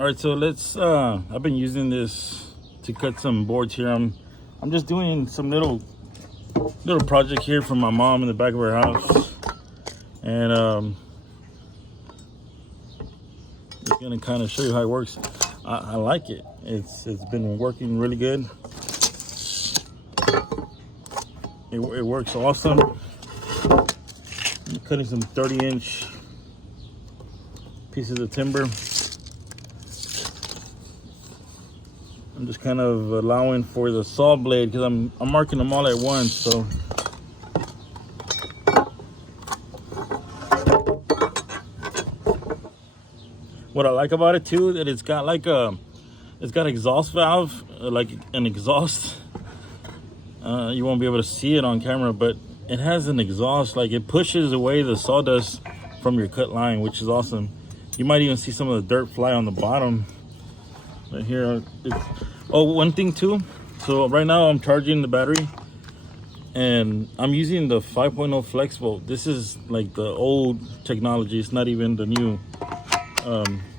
All right, so let's I've been using this to cut some boards here. I'm just doing some little project here for my mom in the back of her house, and just gonna kind of show you how it works. I like it. It's been working really good. It works awesome. I'm cutting some 30-inch pieces of timber. I'm just kind of allowing for the saw blade because I'm marking them all at once. So what I like about it too, that it's got like it's got exhaust valve, like an exhaust. You won't be able to see it on camera, but it has an exhaust. Like, it pushes away the sawdust from your cut line, which is awesome. You might even see some of the dirt fly on the bottom. Right here. Oh, one thing too. So right now I'm charging the battery, and I'm using the 5.0 flex volt. This is like the old technology. It's not even the new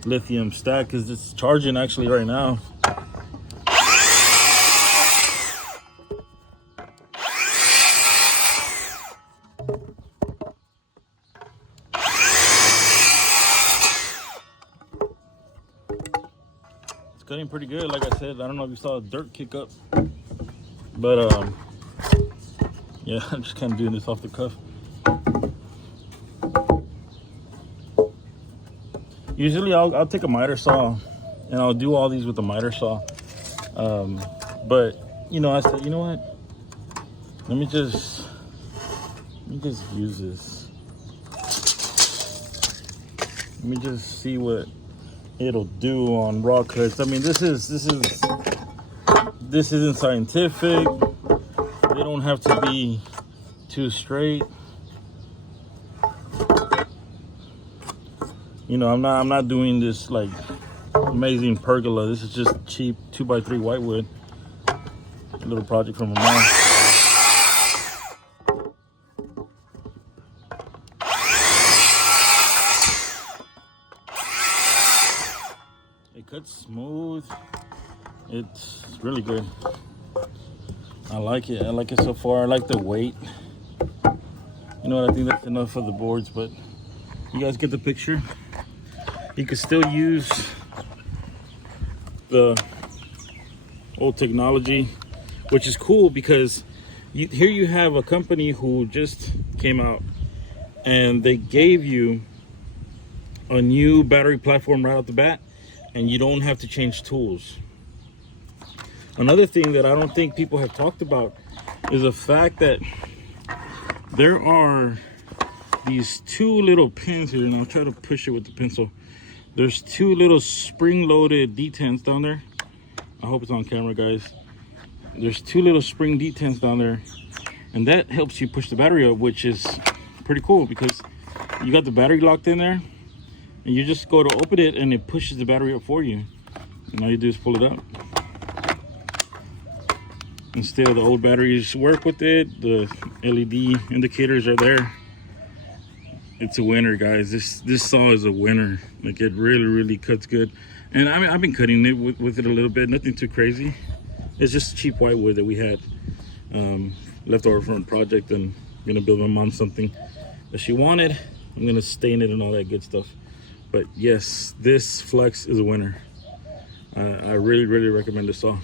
lithium stack, because it's charging actually right now. Cutting pretty good. Like I said, I don't know if you saw the dirt kick up, but yeah, I'm just kind of doing this off the cuff. Usually I'll take a miter saw and I'll do all these with a miter saw, but you know, I said, you know what, let me just use this. Let me just see what it'll do on raw cuts. I mean, this isn't scientific. They don't have to be too straight. You know, I'm not doing this like amazing pergola. This is just cheap 2x3 whitewood. A little project from my mom. It cuts smooth. It's really good. I like it. I like it so far. I like the weight. You know what? I think that's enough for the boards, but you guys get the picture. You can still use the old technology, which is cool because here you have a company who just came out and they gave you a new battery platform right off the bat, and you don't have to change tools. Another thing that I don't think people have talked about is the fact that there are these two little pins here, and I'll try to push it with the pencil. There's two little spring-loaded detents down there. I hope it's on camera, guys. There's two little spring detents down there, and that helps you push the battery up, which is pretty cool because you got the battery locked in there, and you just go to open it and it pushes the battery up for you, and all you do is pull it up. Instead of the old batteries work with it, the LED indicators are there. It's a winner, guys. This saw is a winner. Like, it really cuts good. And I mean, I've been cutting it with it a little bit, nothing too crazy. It's just cheap whitewood that we had left over from a project, and I'm gonna build my mom something that she wanted. I'm gonna stain it and all that good stuff. But yes, this flex is a winner. I really recommend this saw.